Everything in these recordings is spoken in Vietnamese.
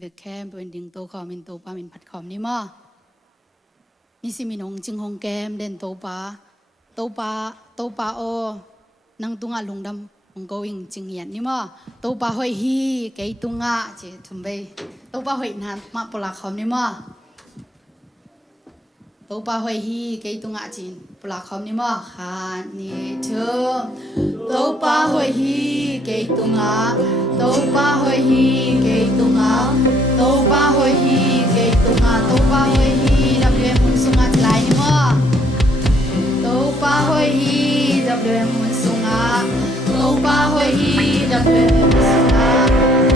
เวกแคมเป็นดิ่งโตคอมินโตปามินผัดคอมนี่มั้นี่สิมินงจิงฮงแกมเด่นโตปาโอนังตุงะลุงดำฮงโกวิงจิงเหียนนี่มั้โตปาหอยฮีเกยตุงะเจทุมเบโตปาหอยนันมาปลาคอมนี่มั้โตปาหอยฮีเกยตุงะจินปลาคอมนี่มั้ฮานี่เธอโตปาหอยฮีเกยตุงะโตปาหอยฮีเกยตุงะโตปาหอยฮีเกยตุงะโตปาหอยฮีดับเบิลมุนสุงะจลายนี่มั้โตปาหอยฮีดับเบิลมุนสุงะโตปาหอยฮีดับเบิลมุนสุงะ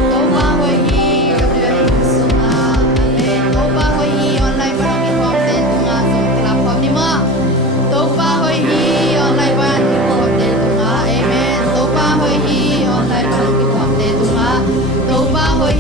โตปาหอยฮีดับเบิลมุนสุงะโตปาหอยฮีออนไลน์บ้านมีความเต้นตุงะส่งกลับความนี่มั้โตปาหอยฮีออนไลน์บ้านมีความเต้นตุงะเอเมนโตปาหอยฮีออนไลน์บ้านมีความเต้นตุงะโตปาหอย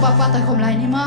papa ta khom lai ni ma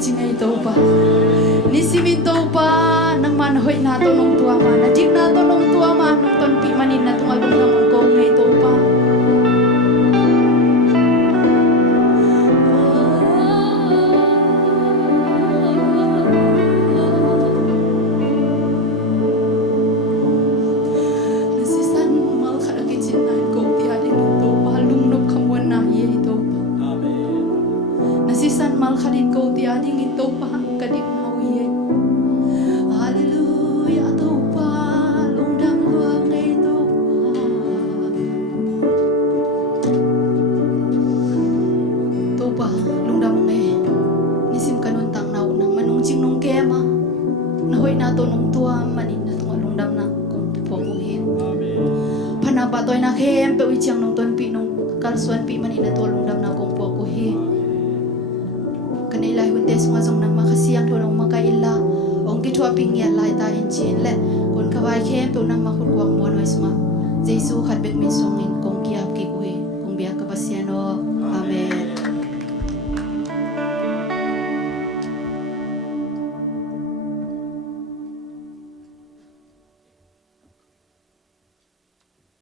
jingay to pa. Nisimin to pa nang manhoy nato nung tuwa man. Nadik nato nung tuwa man nung tonpi manin na tungal ng ko ngay to pa. Nasisan mal kadit ko ti ading ito pa kadit nawiye. Hallelujah to pa lungdam luwag na ito pa. To pa lungdam ngay nisim kanuntang naunang manungjing nung kema nahoy nato nung tuwa manin na tunga lungdam na kung pupukuhin. Panapatoy na kem pe uichang nung tonpi nung kalsuan pi manin na to lungdam na kung pupukuhin. Kanilai hundes ngazong nang makasiyang tulong makaila ong kitwa pingya lai ta in chin le kun kawai khem tu nang makut kwang mon wais ma Jesu khat bek min songin